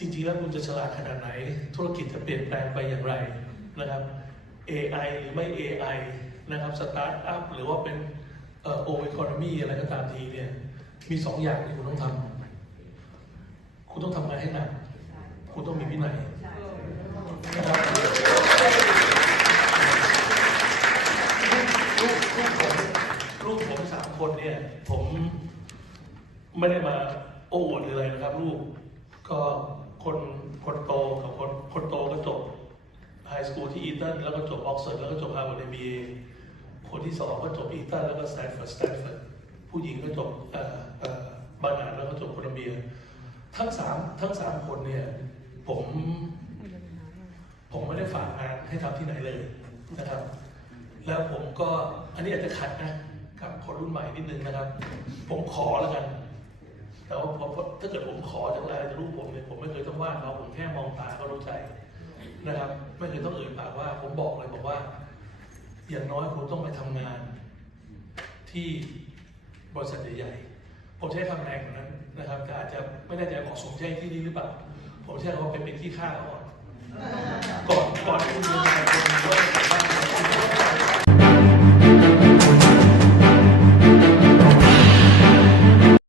จริงๆแล้วคุณจะชะลาขนาดไหน ธุรกิจจะเปลี่ยนแปลงไปอย่างไรนะครับ AI หรือไม่ AI นะครับสตาร์ทอัพหรือว่าเป็นเอ่อโอเอคอนมีอะไรก็ตามทีเนี่ยมีสองอย่างที่คุณต้องทำคุณต้องทำงานให้หนัก คุณต้องมีวินัยนะครับลูกลูกผมลูกผมสามคนเนี่ย ผมไม่ได้มาโอ้อวดอะไรนะครับ ลูกก็ คนคนโตกับคนคนโตก็จบไฮสคูลที่อีตันแล้วก็จบออกซฟอร์ดแล้วก็จบฮาร์วาร์ดเอ็มบีคนที่สองก็จบอีตันแล้วก็สแตนฟอร์ดสแตนฟอร์ดผู้หญิงก็จบเอ่อเอ่อบานาร์ดแล้วก็จบโคลัมเบีย ทั้งสามทั้งสามคนเนี่ยผมผมไม่ได้ฝากงานให้ทำที่ไหนเลยนะครับ แล้วผมก็อันนี้อาจจะขัดนะกับคนรุ่นใหม่นิดนึงนะครับ ผมขอแล้วกัน แต่ว่าพอถ้าเกิดผมขอจากอะไรจากลูกผมเนี่ยผมไม่เคยต้องว่าเขาผมแค่มองตาก็รู้ใจนะครับ ไม่เคยต้องเอ่ยปากว่า ผมบอกเลยบอกว่า อย่างน้อยคุณต้องไปทำงาน ที่บริษัทใหญ่ๆผมใช้คำแรงกว่านั้นนะครับแต่อาจจะไม่แน่ใจบอกสมใช่ที่นี่หรือเปล่า ผมใช้คำว่าเป็นเป็นที่ข้าก่อนก่อนก่อนที่คุณ